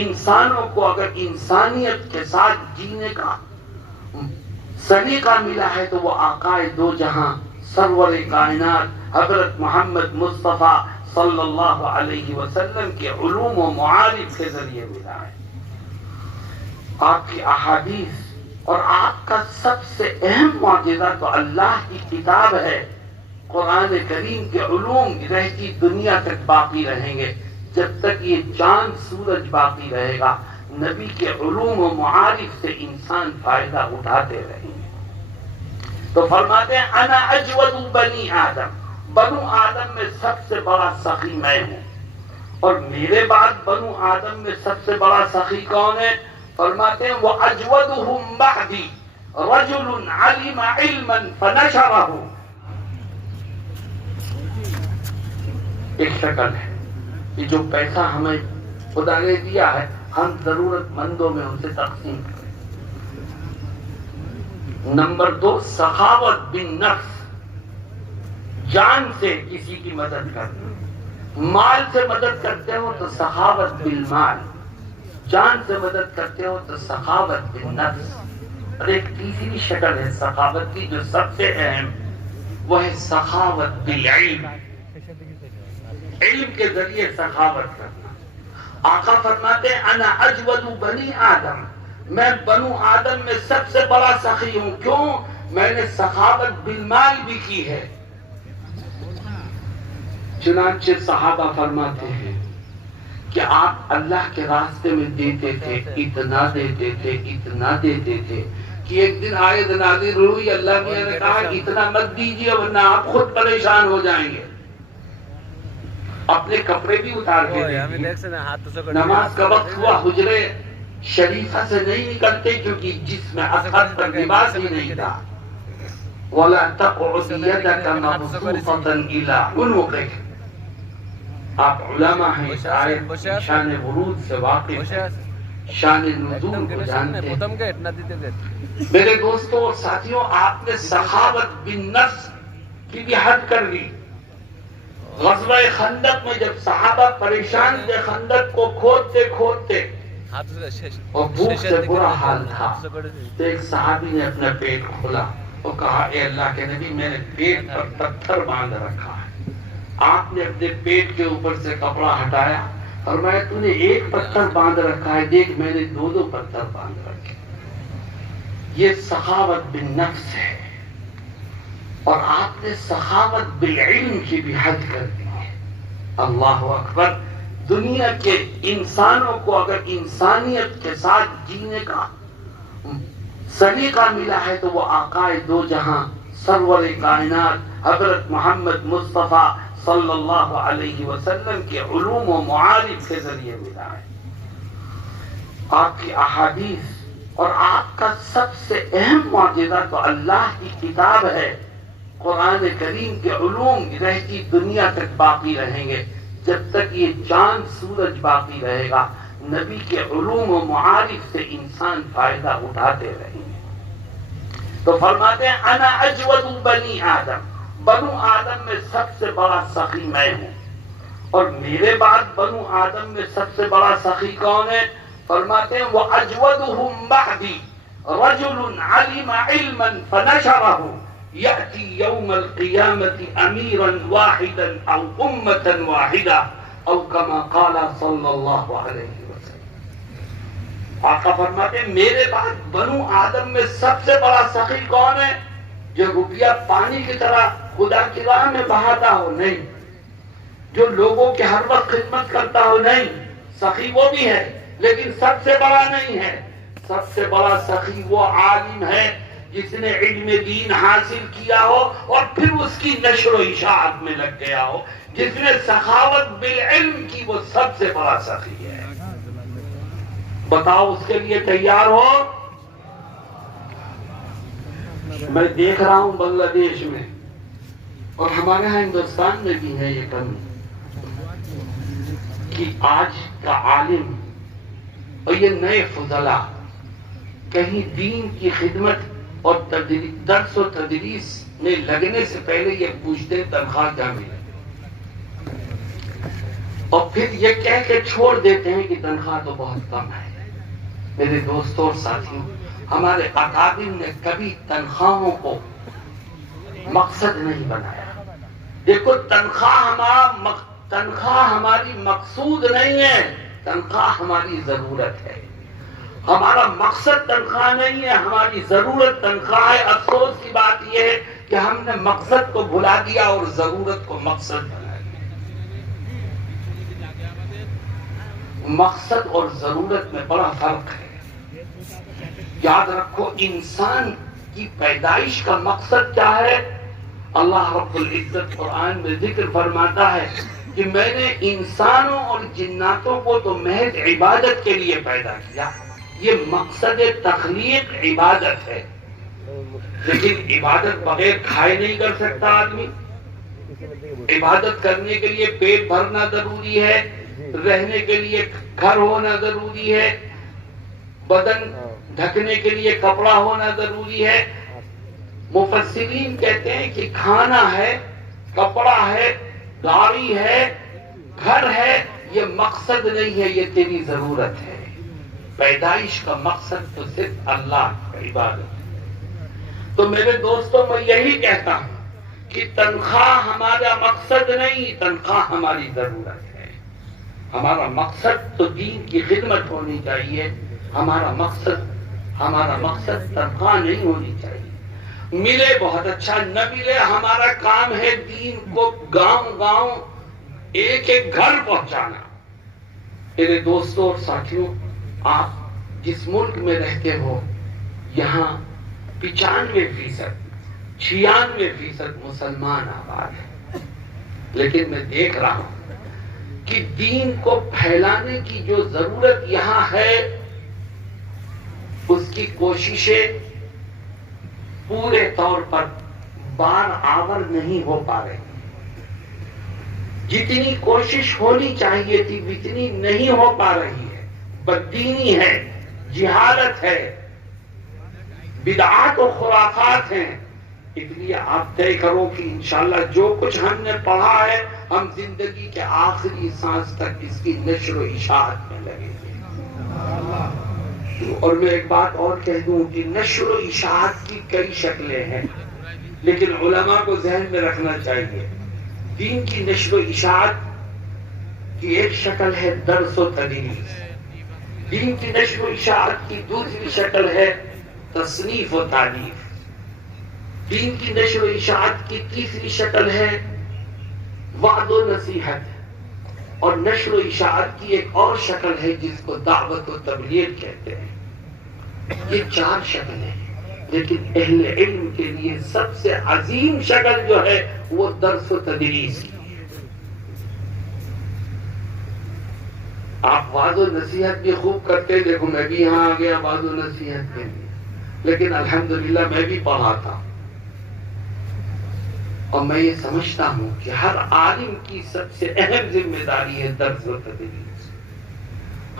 انسانوں کو اگر انسانیت کے ساتھ جینے کا سلیقہ ملا ہے تو وہ آقا دو جہاں سرور کائنات حضرت محمد مصطفیٰ صلی اللہ علیہ وسلم کے علوم و معارف کے ذریعے ملا ہے. آپ کی احادیث اور آپ کا سب سے اہم معجزہ تو اللہ کی کتاب ہے. قرآن کریم کے علوم رہتی دنیا تک باقی رہیں گے. جب تک یہ چاند سورج باقی رہے گا نبی کے علوم و معارف سے انسان فائدہ اٹھاتے رہیں گے. تو فرماتے ہیں انا اجود بنی آدم، بنو آدم میں سب سے بڑا سخی میں ہوں. اور میرے بعد بنو آدم میں سب سے بڑا سخی کون ہے؟ فرماتے ہیں وہ اجودہم بعدی رجل علم علما فنشرہ. ایک شکل ہے کہ جو پیسہ ہمیں خدا نے دیا ہے ہم ضرورت مندوں میں اسے تقسیم کریں. نمبر 2 سخاوت بالنفس، جان سے کسی کی مدد کرنا. مال سے مدد کرتے ہو تو سخاوت بالمال، جان سے مدد کرتے ہو تو سخاوت بالنفس. اور ایک تیسری شکل ہے سخاوت کی جو سب سے اہم، وہ ہے سخاوت بالعلم، علم کے ذریعے سخاوت کرنا. آقا فرماتے ہیں انا اجود بنی آدم، میں بنو آدم میں سب سے بڑا سخی ہوں. کیوں؟ میں نے سخاوت بالمال بھی کی ہے. چنانچہ صحابہ فرماتے ہیں کہ آپ اللہ کے راستے میں دیتے تھے، اتنا دیتے تھے اتنا دیتے تھے کہ ایک دن آیت نازل ہوئی، اللہ میاں نے کہا اتنا مت دیجیے ورنہ آپ خود پریشان ہو جائیں گے. اپنے کپڑے بھی اتار کے دیجیے. نماز کا وقت ہوا، حجرے شریفہ سے نہیں نکلتے کیونکہ جس میں اثر پر لباس ہی نہیں تھا. وَلَا تَقْعُدْ يَدَكَ مَبْسُوطَةً إِلَىٰ عُنُقِكَ. آپ علماء ہیں، آیت شان ورود سے واقف ہیں، شان نزول کو جانتے ہیں. میرے دوستوں اور ساتھیوں، آپ نے سخاوت بالنفس کی بھی حد کر دی. غزوہ خندق میں جب صحابہ پریشان تھے، خندق کو کھودتے کھودتے اور بھوک سے برا حال تھا، تو ایک صحابی نے اپنا پیٹ کھولا اور کہا اے اللہ کے نبی میں نے پیٹ پر پتھر باندھ رکھا ہے. آپ نے اپنے پیٹ کے اوپر سے کپڑا ہٹایا اور میں تو نے ایک پتھر باندھ رکھا ہے، دیکھ میں نے 2 پتھر باندھ رکھے. یہ سخاوت بالنفس ہے. اور آپ نے سخاوت بالعلم کی بھی حد کر دی ہے. اللہ اکبر. دنیا کے انسانوں کو اگر انسانیت کے ساتھ جینے کا سلیقہ ملا ہے تو وہ آقا دو جہاں سرور کائنات حضرت محمد مصطفیٰ صلی اللہ علیہ وسلم کے علوم و معارف کے ذریعے ملا ہے. آپ کی احادیث اور آپ کا سب سے اہم معجزہ تو اللہ کی کتاب ہے. قرآن کریم کے علوم رہتی دنیا تک باقی رہیں گے. جب تک یہ چاند سورج باقی رہے گا نبی کے علوم و معارف سے انسان فائدہ اٹھاتے رہیں گے. تو فرماتے ہیں انا اجود بنی آدم، بنو آدم میں سب سے بڑا سخی میں ہوں. اور میرے بعد بنو آدم میں سب سے بڑا سخی کون ہے؟ فرماتے ہیں وہ اجودہم بعدی رجل علم علما فنشرہ یأتی یوم القیامت امیرا واحدا او امتا واحدا او کما قال صلی اللہ علیہ وسلم. آقا فرماتے ہیں میرے بعد بنو آدم میں سب سے بڑا سخی کون ہے؟ جو روپیہ پانی کی طرح خدا کی راہ میں بہاتا ہو نہیں، جو لوگوں کے ہر وقت خدمت کرتا ہو نہیں. سخی وہ بھی ہے لیکن سب سے بڑا نہیں ہے. سب سے بڑا سخی وہ عالم ہے جس نے علم دین حاصل کیا ہو اور پھر اس کی نشر و اشاعت میں لگ گیا ہو. جس نے سخاوت بالعلم کی وہ سب سے بڑا سخی ہے. بتاؤ اس کے لیے تیار ہو؟ میں دیکھ رہا ہوں بنگلہ دیش میں اور ہمارے ہاں ہندوستان میں بھی ہے یہ کمی کہ آج کا عالم اور یہ نئے فضلا کہیں دین کی خدمت اور درس و تدریس میں لگنے سے پہلے یہ پوچھتے تنخواہ کیا ملے. اور پھر یہ کہہ کے چھوڑ دیتے ہیں کہ تنخواہ تو بہت کم ہے۔ میرے دوستوں اور ساتھیوں، ہمارے اکابر نے کبھی تنخواہوں کو مقصد نہیں بنایا۔ دیکھو تنخواہ ہماری مقصود نہیں ہے، تنخواہ ہماری ضرورت ہے۔ ہمارا مقصد تنخواہ نہیں ہے، ہماری ضرورت تنخواہ ہے۔ افسوس کی بات یہ ہے کہ ہم نے مقصد کو بھلا دیا اور ضرورت کو مقصد بنا دیا۔ مقصد اور ضرورت میں بڑا فرق ہے۔ یاد رکھو، انسان کی پیدائش کا مقصد کیا ہے؟ اللہ رب العزت قرآن میں ذکر فرماتا ہے کہ میں نے انسانوں اور جناتوں کو تو محض عبادت کے لیے پیدا کیا۔ یہ مقصد تخلیق عبادت ہے، لیکن عبادت بغیر کھائے نہیں کر سکتا آدمی۔ عبادت کرنے کے لیے پیٹ بھرنا ضروری ہے، رہنے کے لیے گھر ہونا ضروری ہے، بدن ڈھکنے کے لیے کپڑا ہونا ضروری ہے۔ مفسرین کہتے ہیں کہ کھانا ہے، کپڑا ہے، گاڑی ہے، گھر ہے، یہ مقصد نہیں ہے، یہ تیری ضرورت ہے۔ پیدائش کا مقصد تو صرف اللہ کا عبادت ہے۔ تو میرے دوستوں، میں یہی کہتا ہوں کہ تنخواہ ہمارا مقصد نہیں، تنخواہ ہماری ضرورت ہے۔ ہمارا مقصد تو دین کی خدمت ہونی چاہیے، ہمارا مقصد تنخواہ نہیں ہونی چاہیے۔ ملے بہت اچھا، نہ ملے ہمارا کام ہے دین کو گاؤں گاؤں ایک ایک گھر پہنچانا۔ میرے دوستوں اور ساتھیوں، آپ جس ملک میں رہتے ہو، یہاں 95%، 96% مسلمان آباد ہیں، لیکن میں دیکھ رہا ہوں کہ دین کو پھیلانے کی جو ضرورت یہاں ہے، اس کی کوششیں پورے طور پر بار آور نہیں ہو پا رہی۔ جتنی کوشش ہونی چاہیے تھی اتنی نہیں ہو پا رہی ہے۔ بددینی ہے، جہالت ہے، بدعات و خرافات ہیں۔ اس لیے آپ طے کرو کہ انشاءاللہ جو کچھ ہم نے پڑھا ہے، ہم زندگی کے آخری سانس تک اس کی نشر و اشاعت میں لگیں گے۔ اور میں ایک بات اور کہہ دوں کہ نشر و اشاعت کی کئی شکلیں ہیں، لیکن علماء کو ذہن میں رکھنا چاہیے، دین کی نشر و اشاعت کی ایک شکل ہے درس و تدریس، دین کی نشر و اشاعت کی دوسری شکل ہے تصنیف و تالیف، دین کی نشر و اشاعت کی تیسری شکل ہے وعظ و نصیحت، اور نشر و اشاعت کی ایک اور شکل ہے جس کو دعوت و تبلیغ کہتے ہیں۔ یہ 4 شکلیں ہیں، لیکن اہل علم کے لیے سب سے عظیم شکل جو ہے وہ درس و تدریس کی ہے۔ آپ وعظ و نصیحت بھی خوب کرتے، دیکھو میں بھی یہاں آ گیا وعظ و نصیحت کے لیے، لیکن الحمدللہ میں بھی پڑھاتا ہوں، اور میں یہ سمجھتا ہوں کہ ہر عالم کی سب سے اہم ذمہ داری ہے درس و تدریس۔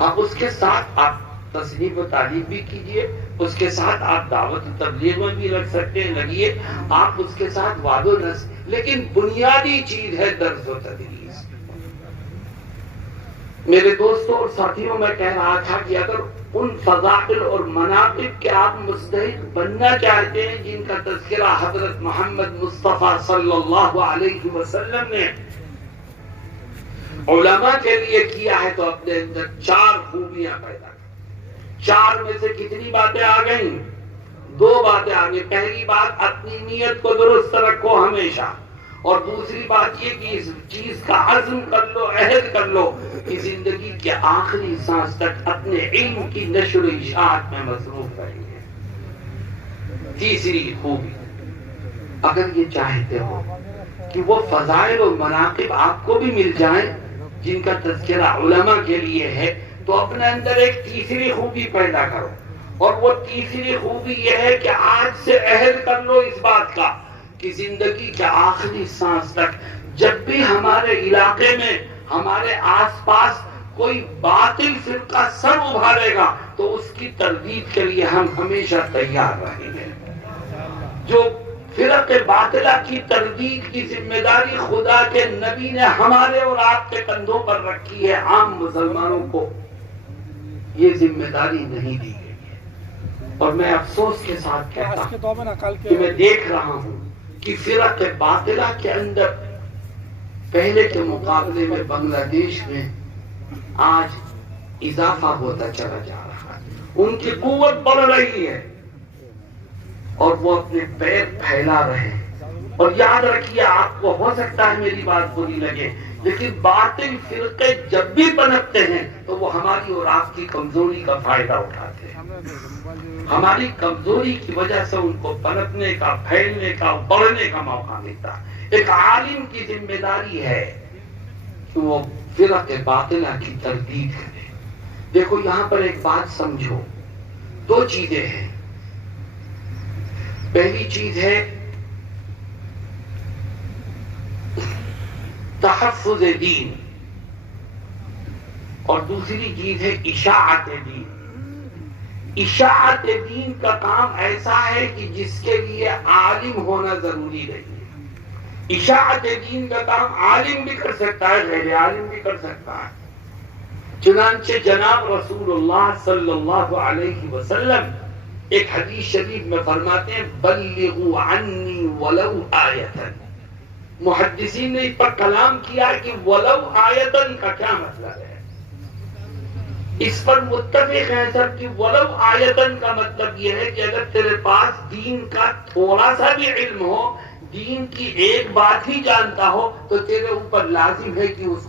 ہاں، اس کے ساتھ آپ تصنیف و تعلیم بھی کیجئے، اس کے ساتھ آپ دعوت و تبلیغ میں بھی لگ سکتے ہیں، لگیے، آپ اس کے ساتھ وعظ و نصیحت، لیکن بنیادی چیز ہے درس و تدریس۔ میرے دوستوں اور ساتھیوں، میں کہہ رہا تھا کہ اگر ان فضائل اور مناقب کے آپ مستحق بننا چاہتے ہیں جن کا تذکرہ حضرت محمد مصطفیٰ صلی اللہ علیہ وسلم نے علماء کے لیے کیا ہے، تو اپنے اندر 4 خوبیاں پیدا کریں۔ 4 میں سے کتنی باتیں آ گئیں؟ 2 باتیں آ گئی۔ پہلی بات، اپنی نیت کو درست رکھو ہمیشہ، اور دوسری بات یہ کہ اس چیز کا عزم کر لو، عہد کر لو کہ زندگی کے آخری سانس تک اپنے علم کی نشر و اشاعت میں مصروف رہیں گے۔ تیسری خوبی، اگر یہ چاہتے ہو کہ وہ فضائل و مناقب آپ کو بھی مل جائیں جن کا تذکرہ علماء کے لیے ہے، تو اپنے اندر ایک تیسری خوبی پیدا کرو، اور وہ تیسری خوبی یہ ہے کہ آج سے عہد کر لو اس بات کا کہ زندگی کے آخری سانس تک جب بھی ہمارے علاقے میں، ہمارے آس پاس کوئی باطل فرقہ سر ابھارے گا تو اس کی تردید کے لیے ہم ہمیشہ تیار رہیں گے۔ جو فرق باطلہ کی تردید کی ذمہ داری خدا کے نبی نے ہمارے اور آپ کے کندھوں پر رکھی ہے. عام مسلمانوں کو یہ ذمہ داری نہیں دی گئی ہے. اور میں افسوس کے ساتھ کہتا ہوں کہ میں دیکھ رہا ہوں کہ فرق باطلہ کے اندر پہلے کے مقابلے میں بنگلہ دیش میں آج اضافہ ہوتا چلا جا رہا ہے. ان کی قوت بڑھ رہی ہے اور وہ اپنے پیر پھیلا رہے ہیں. اور یاد رکھیے، آپ کو ہو سکتا ہے میری بات بری لگے، لیکن باطل فرقے جب بھی پنپتے ہیں تو وہ ہماری اور آپ کی کمزوری کا فائدہ اٹھاتے ہیں. ہماری کمزوری کی وجہ سے ان کو پنپنے کا، پھیلنے کا، بڑھنے کا موقع ملتا. ایک عالم کی ذمہ داری ہے کہ وہ فرق باطلہ کی تردید کرے. دیکھو یہاں پر ایک بات سمجھو، دو چیزیں ہیں. پہلی چیز ہے تحفظ دین اور دوسری چیز ہے اشاعت دین. اشاعت دین کا کام ایسا ہے کہ جس کے لیے عالم ہونا ضروری نہیں ہے. اشاعت دین کا کام عالم بھی کر سکتا ہے، غیر عالم بھی کر سکتا ہے. چنانچہ جناب رسول اللہ صلی اللہ علیہ وسلم ایک حدیث شریف میں فرماتے ہیں بلغوا عنی ولو آیۃ. محدثین نے اس پر کلام کیا کہ ولو آیۃ کا کیا مطلب ہے. اس پر متفق ہیں سب کہ ولو آیۃ کا مطلب یہ ہے کہ اگر تیرے پاس دین کا تھوڑا سا بھی علم ہو، دین کی ایک بات ہی جانتا ہو، تو تیرے اوپر لازم ہے کہ اس